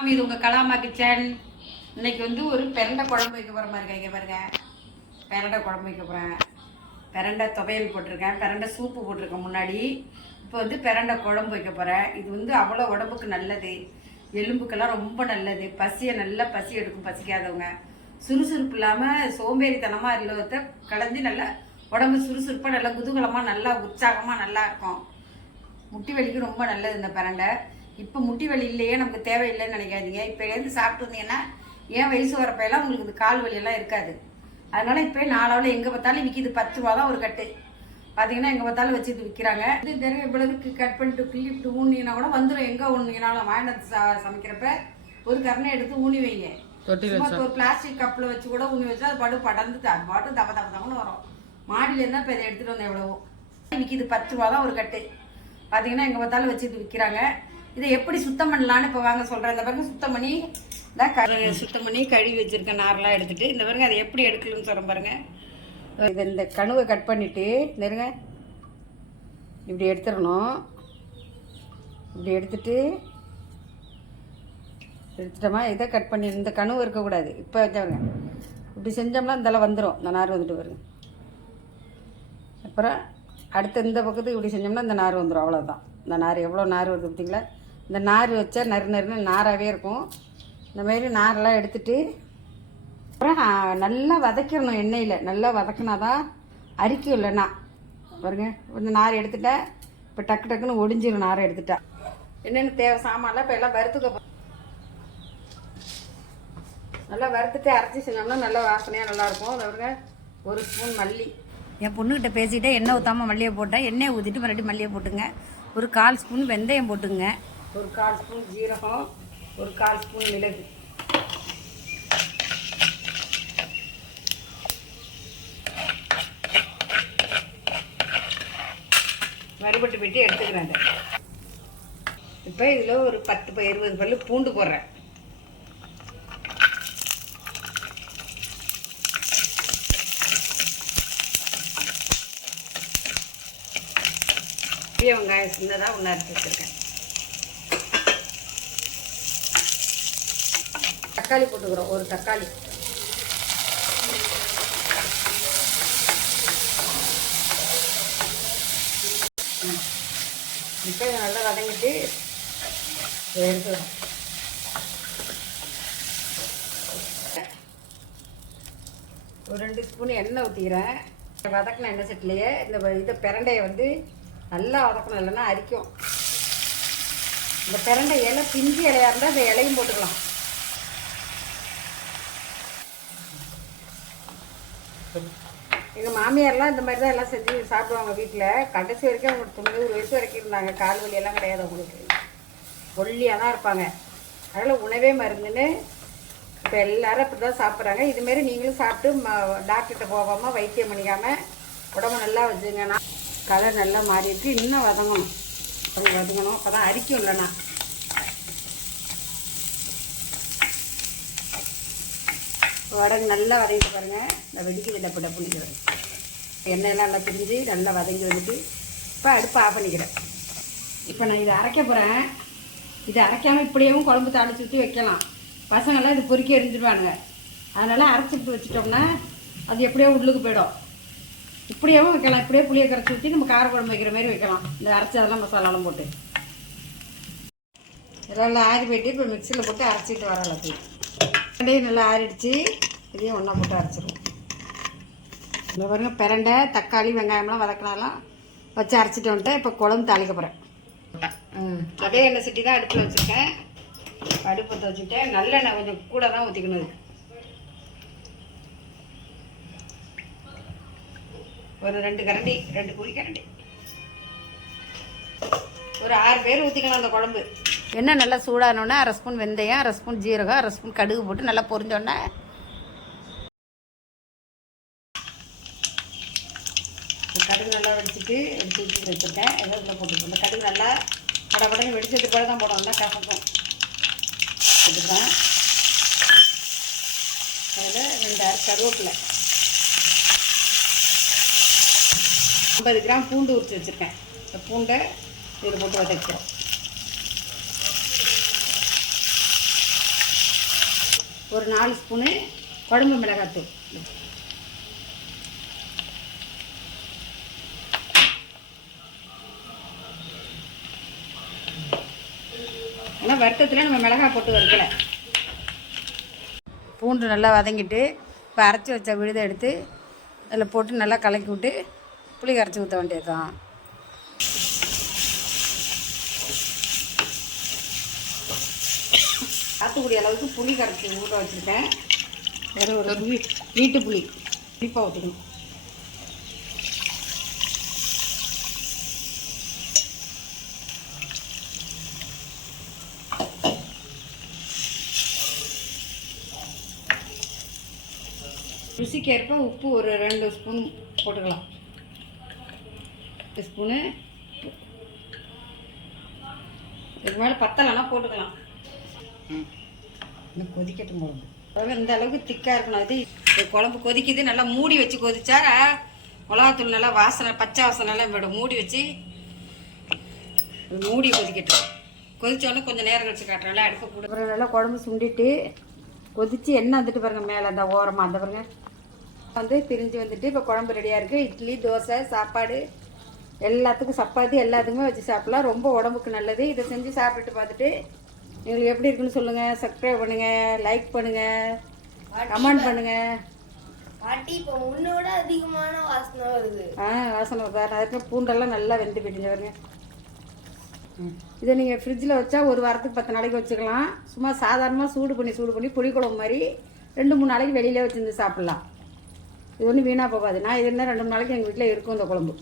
வணக்கம் இது உங்கள் கலாமா கிச்சன். இன்னைக்கு வந்து ஒரு பெரண்டை குழம்பு வைக்க போகிற மாதிரி இங்க பாருங்க. பெரண்டை குழம்பு வைக்க போகிறேன் பெரண்டை துவையல் போட்டிருக்கேன். பெரண்டை சூப்பு போட்டிருக்கேன் முன்னாடி. இப்போ வந்து பெரண்டை குழம்பு வைக்க போகிறேன் இது வந்து அவ்வளோ உடம்புக்கு நல்லது. எலும்புக்கெல்லாம் ரொம்ப நல்லது. பசியை நல்லா பசி எடுக்கும் பசிக்காதவங்க. சுறுசுறுப்பு இல்லாமல் சோம்பேறித்தனமாக இல்லாத கலந்து நல்லா உடம்பு சுறுசுறுப்பாக நல்லா குதூகலமாக நல்லா உற்சாகமாக நல்லா இருக்கும். முட்டி வலிக்கு ரொம்ப நல்லது இந்த பிரண்டை. இப்போ முட்டி வலி இல்லையே நமக்கு தேவையில்லைன்னு நினைக்காதீங்க. இப்போ எழுந்து சாப்பிட்டு வந்தீங்கன்னா ஏன் வயசு வரப்பெல்லாம் உங்களுக்கு இந்த கால் வலியெல்லாம் இருக்காது. அதனால இப்போ நாளாவில் எங்கே பார்த்தாலும் விற்கிது பத்து ரூபா தான் ஒரு கட்டு. பார்த்தீங்கன்னா எங்கே பார்த்தாலும் வச்சு விற்கிறாங்க இது தெரியும் இவ்வளவுக்கு கட் பண்ணிட்டு கிள்ளிட்டு ஊனினா கூட வந்துடும் எங்கே ஊனினாலும் வாங்கிட்டு சமைக்கிறப்ப ஒரு கரணை எடுத்து ஊனி வைங்க. ஒரு பிளாஸ்டிக் கப்பில் வச்சு கூட ஊனி வச்சா அது பாட்டு படர்ந்து அது பாட்டு தப்ப தப்ப தப்பன்னு வரும். மாடியிலேருந்து இப்போ இதை எடுத்துகிட்டு வந்தேன் எவ்வளவோ. விற்கிது பத்து ரூபா தான் ஒரு கட்டு. பார்த்தீங்கன்னா எங்கே பார்த்தாலும் வச்சு விற்கிறாங்க இதை எப்படி சுத்தம் பண்ணலான்னு இப்போ வாங்க சொல்கிறேன் இந்த பாருங்க சுத்தம் பண்ணி இந்த சுத்தம் பண்ணி கழுவி வச்சுருக்கேன் நார்லாம் எடுத்துகிட்டு இந்த பாருங்க அதை எப்படி எடுக்கணும்னு சொல்கிறேன் பாருங்க. இதை இந்த கணுவை கட் பண்ணிவிட்டு நெருங்க இப்படி எடுத்துடணும். இப்படி எடுத்துட்டு எடுத்துட்டோமா? இதை கட் பண்ணி இந்த கணுவு இருக்கக்கூடாது. இப்போ வச்சவங்க. இப்படி செஞ்சோம்னா இந்தெல்லாம் வந்துடும் இந்த நார் வந்துட்டு வருங்க அப்புறம் அடுத்த இந்த பக்கத்துக்கு இப்படி செஞ்சோம்னா இந்த நார் வந்துடும் அவ்வளோதான் இந்த நார் எவ்வளோ நார் வருது பார்த்தீங்களா? இந்த நார் வச்சா நறு நறுன்னு நாராகவே இருக்கும். இந்த மாதிரி நாரெல்லாம் எடுத்துட்டு அப்புறம் நல்லா வதக்கிடணும் எண்ணெயில். நல்லா வதக்கினா தான் அரிக்கும் இல்லைன்னா. பாருங்க இந்த நார் எடுத்துட்டேன் இப்போ டக்கு டக்குன்னு ஒடிஞ்சிடும் நாரை எடுத்துட்டா. என்னென்ன தேவை? சாமான்லாம் இப்போ எல்லாம் வறுத்துக்க நல்லா வறுத்துட்டு அரைச்சி செஞ்சோம்னா நல்லா வாசனையாக நல்லாயிருக்கும். பாருங்க ஒரு ஸ்பூன் மல்லி. என் பொண்ணுக்கிட்ட பேசிக்கிட்டே எண்ணெய் ஊற்றாமல் மல்லியை போட்டேன். எண்ணெயை ஊற்றிட்டு மறுபடியும் மல்லியை போட்டுங்க. ஒரு கால் ஸ்பூன் வெந்தயம் போட்டுங்க. ஒரு கால் ஸ்பூன் ஜீரகம் ஒரு கால் ஸ்பூன் மிளகு. மறுபட்டு வெட்டி எடுத்துக்கிறேன் இப்போ இதில் ஒரு பத்து இருபது பல்லு பூண்டு போடுறேன். பெரிய வெங்காயம் சின்னதாக ஒன்று அரைச்சி வச்சுருக்கேன். தக்காளி போட்டுக்கிறோம் ஒரு தக்காளி. இப்போ நல்லா வதங்கிட்டு இதை எடுத்துக்கிறோம். ஒரு ரெண்டு ஸ்பூன் எண்ணெய் ஊற்றிக்கிறேன் வதக்கின எண்ணெய் செட்டிலேயே இந்த இதை பிரண்டையை வந்து நல்லா வதக்கணும் இல்லைன்னா அரிக்கும். இந்த பிரண்டை இலை பிஞ்சு இலையாக இருந்தால் இந்த இலையும் போட்டுக்கலாம். எங்கள் மாமியார்லாம் இந்த மாதிரி தான் எல்லாம் செஞ்சு சாப்பிடுவாங்க வீட்டில் கடைசி வரைக்கும் அவங்க தொண்ணூறு வயசு வரைக்கும் இருந்தாங்க. கால் வலியெல்லாம் கிடையாது அவங்களுக்கு. ஒல்லியாக தான் இருப்பாங்க. அதனால் உணவே மருந்துன்னு இப்போ எல்லாரும் இப்படி தான் சாப்பிட்றாங்க இதுமாரி நீங்களும் சாப்பிட்டு ம டாக்டர்கிட்ட போகாமல் வைத்தியம் பண்ணிக்காமல் உடம்பு நல்லா வச்சுங்கன்னா கலர் நல்லா மாறிட்டு இன்னும் வதங்கணும். கொஞ்சம் வதங்கணும். அப்போ தான் அரிக்கும் இல்லைண்ணா வடகு நல்லா வதங்கிட்டு பாருங்கள் இந்த வெடிக்குது டப்பு டப்புன்னு எண்ணெயெல்லாம் நல்லா பிரிஞ்சு நல்லா வதங்கி வந்துட்டு இப்போ அடுப்பு ஆஃப் பண்ணிக்கிறேன். இப்போ நான் இதை அரைக்க போகிறேன் இதை அரைக்காமல் இப்படியேவும் குழம்பு தாளிச்சு ஊற்றி வைக்கலாம். பசங்கள்லாம் இது பொறுக்கி எரிஞ்சிடுவானுங்க அதனால் அரைச்சிட்டு வச்சிட்டோம்னா அது எப்படியோ உள்ளுக்கு போயிடும். இப்படியேவும் வைக்கலாம். இப்படியே புளியை கரைச்சி ஊற்றி நம்ம கார குழம்பு வைக்கிற மாதிரி வைக்கலாம். இந்த அரைச்சதெல்லாம் மசாலாலாம் போட்டு. இதெல்லாம் ஆறி போயிட்டு இப்போ மிக்சியில் போட்டு அரைச்சிட்டு வர எல்லாத்தையும். ரெண்டையும் நல்லா ஆறிடுச்சு. இதையும் ஒன்றா போட்டு அரைச்சிடுவோம் இந்த பாருங்க பிரண்டை தக்காளி வெங்காயம்லாம் வதக்கினாலாம் வச்சு அரைச்சிட்டு வந்துட்டேன் இப்போ குழம்பு தாளிக்க போகிறேன் அதே எண்ணெய் சட்டி தான் அடுப்பில் வச்சுருக்கேன். அடுப்பத்தை வச்சுட்டேன் நல்லெண்ணெய் கொஞ்சம் கூட தான் ஊற்றிக்கணும் ஒரு ரெண்டு கரண்டி ரெண்டு குழி கரண்டி. ஒரு ஆறு பேர் ஊற்றிக்கலாம் அந்த குழம்பு. எண்ணெய் நல்லா சூடானோடனே அரை ஸ்பூன் வெந்தயம் அரை ஸ்பூன் ஜீரகம் அரை ஸ்பூன் கடுகு போட்டு நல்லா பொரிஞ்சோடனே கடுகு நல்லா வெடிச்சிட்டு எடுத்து வச்சு வச்சுட்டேன் ஏதோ இதில் போட்டுக்கணும். கடுகு நல்லா படபடன்னு வெடிச்சது பிறகு தான் போடணும். தான் கசக்கும். எடுப்பேன் அதில் ரெண்டு அரை கருவேப்பிலை. ஐம்பது கிராம் பூண்டு உரிச்சு வச்சுருக்கேன். இந்த பூண்டை இதில் போட்டு வதக்கிறேன். ஒரு நாலு ஸ்பூனு குழம்பு மிளகாத்தூள். ஆனால் வறுத்தத்தில் நம்ம மிளகாய் போட்டு வறுக்கல. பூண்டு நல்லா வதங்கிட்டு இப்போ அரைச்சி வச்ச விழுதை எடுத்து அதில் போட்டு நல்லா கலக்கி விட்டு புளி கரைச்சி ஊற்ற வேண்டியதுதான். தான் அளவுக்கு புளி கரைச்சி ஊற வச்சுருக்கேன். வேறு ஒரு வீ- வீட்டு புளி புளிப்பாக ஊற்றணும் ருசிக்கேற்ப உப்பு ஒரு ரெண்டு ஸ்பூன் போட்டுக்கலாம். ரெண்டு ஸ்பூனு இதுக்கு மேலே பத்தலைன்னா போட்டுக்கலாம். இன்னும் கொதிக்கட்டும் குழம்பு குழம்பு இந்த அளவுக்கு திக்காக இருக்கணும். அது குழம்பு கொதிக்குது நல்லா மூடி வச்சு கொதிச்சா மிளகாத்தூள் நல்லா வாசனை பச்சை வாசனை எல்லாம் போய்டும் மூடி வச்சு மூடி கொதிக்கட்டும். கொதிச்சோடனே கொஞ்சம் நேரம் கழிச்சு காட்டுறேன். அடுப்பு கூட அப்புறம் நல்லா குழம்பு சுண்டிட்டு கொதித்து எண்ணெய் வந்துட்டு பாருங்க மேலே அந்த ஓரமாக அந்த பாருங்க. வந்து பிரிஞ்சு வந்துட்டு இப்போ குழம்பு ரெடியாக இருக்குது இட்லி தோசை சாப்பாடு எல்லாத்துக்கும் சப்பாத்தி எல்லாத்துக்குமே வச்சு சாப்பிட்லாம். ரொம்ப உடம்புக்கு நல்லது. இதை செஞ்சு சாப்பிட்டுட்டு பார்த்துட்டு எங்களுக்கு எப்படி இருக்குன்னு சொல்லுங்கள் சப்ஸ்கிரைப் பண்ணுங்கள் லைக் பண்ணுங்கள் கமெண்ட் பண்ணுங்கள் பாட்டி இப்போ முன்னோட அதிகமான வாசனை வருது. ஆ வாசனை வருதா. அதுக்கு பூண்டெல்லாம் நல்லா வெந்து போயிட்டுங்க பாருங்க. ம். இதை நீங்கள் ஃப்ரிட்ஜில் வச்சா ஒரு வாரத்துக்கு பத்து நாளைக்கு வச்சுக்கலாம். சும்மா சாதாரணமாக சூடு பண்ணி சூடு பண்ணி புளிக்குழம்பு மாதிரி ரெண்டு மூணு நாளைக்கு வெளியிலே வச்சுருந்து சாப்பிட்லாம். இது ஒன்றும் வீணாக போகாது. நான் இது என்ன ரெண்டு மூணு நாளைக்கு எங்கள் வீட்டில் இருக்கும் இந்த குழம்பு.